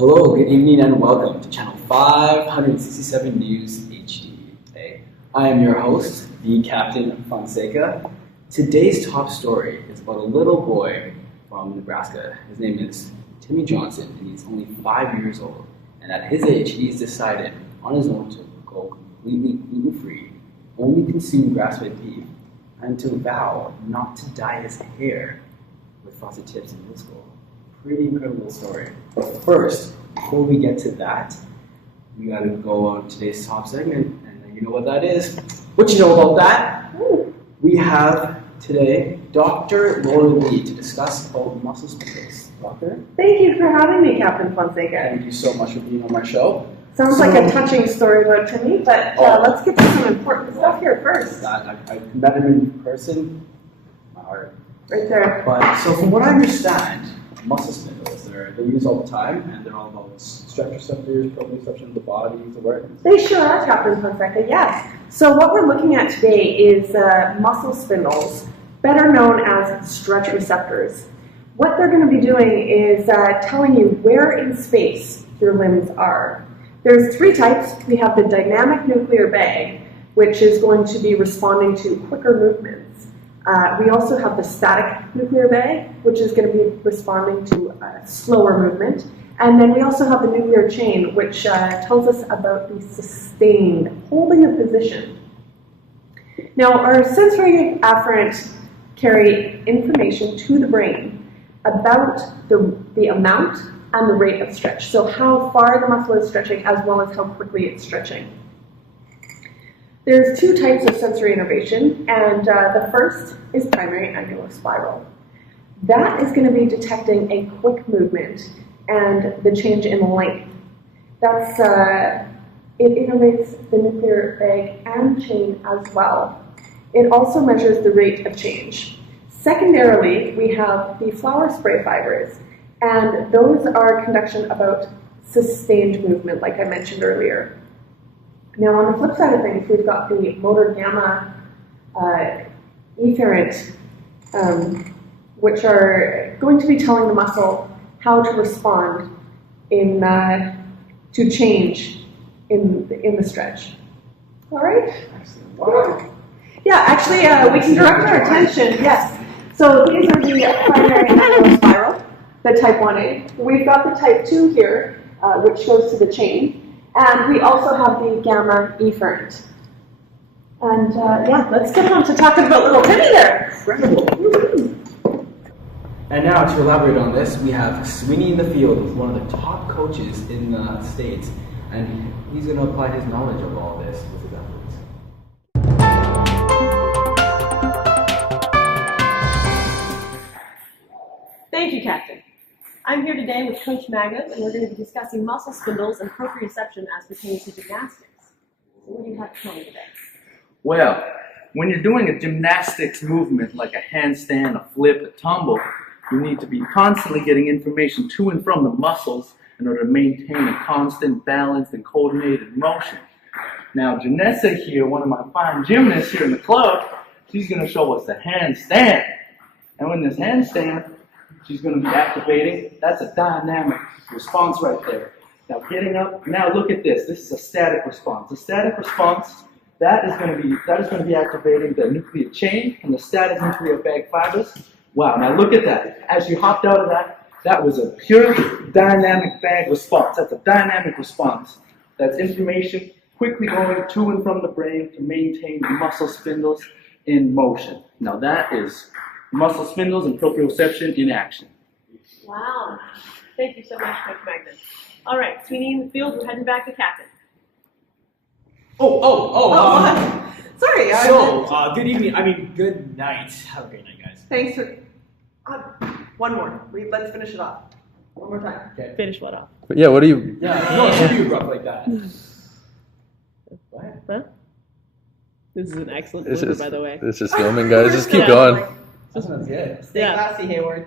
Hello, good evening, and welcome to Channel 567 News HD. I am your host, the Captain Fonseca. Today's top story is about a little boy from Nebraska. His name is Timmy Johnson, and he's only 5 years old. And at his age, he's decided on his own to go completely gluten-free, only consume grass-fed beef, and to vow not to dye his hair with frosted tips in middle school. Pretty incredible story. But first, before we get to that, we gotta go on today's top segment, and you know what that is. What you know about that? We have today Dr. Lorelei to discuss about muscle spindles. Doctor? Thank you for having me, Captain Fonseca. Thank you so much for being on my show. Sounds like a touching story about Timmy, but let's get to some important stuff here first. I met him in person. My heart. Right there. But so from what I understand, muscle spindles, they're used all the time, and they're all about stretch receptors, proprioception of the body, the work. They sure are, Captain Fonseca, yes. So what we're looking at today is muscle spindles, better known as stretch receptors. What they're going to be doing is telling you where in space your limbs are. There's three types. We have the dynamic nuclear bag, which is going to be responding to quicker movements. We also have the static nuclear bag, which is going to be responding to slower movement. And then we also have the nuclear chain, which tells us about the sustained holding a position. Now, our sensory afferent carry information to the brain about the amount and the rate of stretch. So how far the muscle is stretching as well as how quickly it's stretching. There's two types of sensory innervation, and the first is primary angular spiral. That is going to be detecting a quick movement and the change in length. That's it innervates the nuclear bag and chain as well. It also measures the rate of change. Secondarily, we have the flower spray fibers, and those are conduction about sustained movement, like I mentioned earlier. Now, on the flip side of things, we've got the motor gamma efferent, which are going to be telling the muscle how to respond to change in the stretch. All right? Excellent. Wow. Yeah, actually, we can direct our attention, yes. So these are the primary angular spiral, the type 1A. We've got the type 2 here, which goes to the chain. And we also have the gamma efferent. And yeah, let's get on to talking about little Timmy there. Incredible. And now to elaborate on this, we have Sweeney in the field with one of the top coaches in the States. And he's going to apply his knowledge of all this with his athletes. Thank you, Captain. I'm here today with Coach Magnus, and we're going to be discussing muscle spindles and proprioception as pertains to gymnastics. So what do you have to tell me today? Well, when you're doing a gymnastics movement like a handstand, a flip, a tumble, you need to be constantly getting information to and from the muscles in order to maintain a constant, balanced, and coordinated motion. Now, Janessa here, one of my fine gymnasts here in the club, she's going to show us the handstand. And when this handstand, she's going to be activating. That's a dynamic response right there. Now getting up, now look at this. This is a static response. The static response, that is going to be activating the nuclear chain and the static nuclear bag fibers. Wow, now look at that. As you hopped out of that, that was a pure dynamic bag response. That's a dynamic response. That's information quickly going to and from the brain to maintain the muscle spindles in motion. Now that is muscle spindles and proprioception in action. Wow. Thank you so much, Coach Magnus. All right, Sweeney in the field, we're heading back to Captain. Sorry. Good evening, good night. Have a great night, guys. Thanks for... one more. Let's finish it off. One more time. Okay. Finish what off? Yeah, what do you... Yeah, no, it's too rough like that. What? Huh? This is an excellent mover, by the way. It's just filming, guys. Just keep going. That sounds good. Stay classy, Hayward.